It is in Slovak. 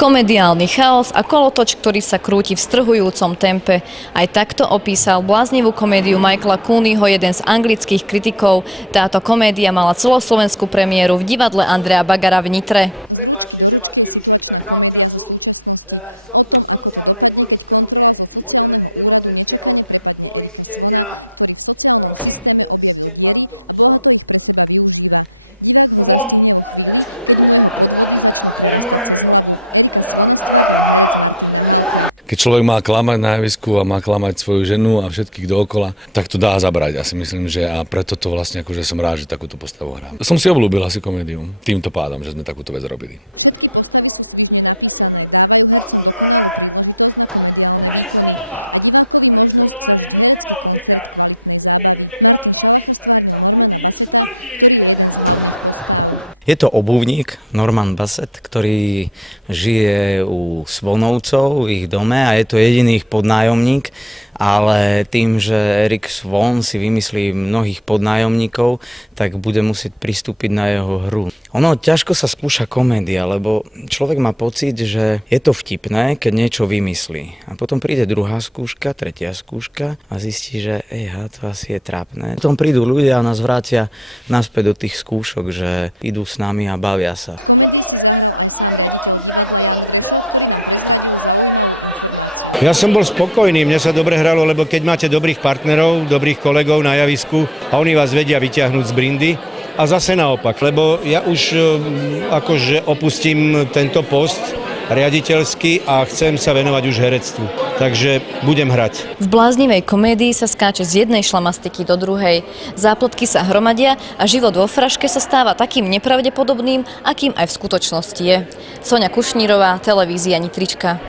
Komediálny chaos a kolotoč, ktorý sa krúti v strhujúcom tempe. Aj takto opísal bláznivú komédiu Michaela Cooneyho jeden z anglických kritikov. Táto komédia mala celoslovenskú premiéru v divadle Andreja Bagara v Nitre. Prepáčte, že vás vyrušujem tak zavčasu. Som zo sociálnej poisťovne, oddelenie nemocenského poistenia. Stepan Thompson. Zvon! Je moje meno. Keď človek má klamať na javisku a má klamať svoju ženu a všetkých dookola, tak to dá zabrať. Ja si myslím, že a preto to vlastne akože som rád, že takúto postavu hrám. Som si obľúbil asi komédiu týmto pádom, že sme takúto vec robili. Ani Slonová netreba utekať. Keď uteká, potí sa. Keď sa potí, smrdí. Je to obuvník, Norman Bassett, ktorý žije u Svonovcov v ich dome a je to jediný ich podnájomník, ale tým, že Eric Svon si vymyslí mnohých podnájomníkov, tak bude musieť pristúpiť na jeho hru. Ono ťažko sa skúša komédia, lebo človek má pocit, že je to vtipné, keď niečo vymyslí. A potom príde druhá skúška, tretia skúška a zistí, že to asi je trápne. Potom prídu ľudia a nás vrátia naspäť do tých skúšok, že idú s nami a bavia sa. Ja som bol spokojný, mne sa dobre hralo, lebo keď máte dobrých partnerov, dobrých kolegov na javisku a oni vás vedia vyťahnuť z brindy a zase naopak, lebo ja už akože opustím tento post riaditeľský a chcem sa venovať už herectvu, takže budem hrať. V bláznivej komédii sa skáče z jednej šlamastiky do druhej. Záplotky sa hromadia a život vo fraške sa stáva takým nepravdepodobným, akým aj v skutočnosti je. Soňa Kušnírová, televízia Nitrička.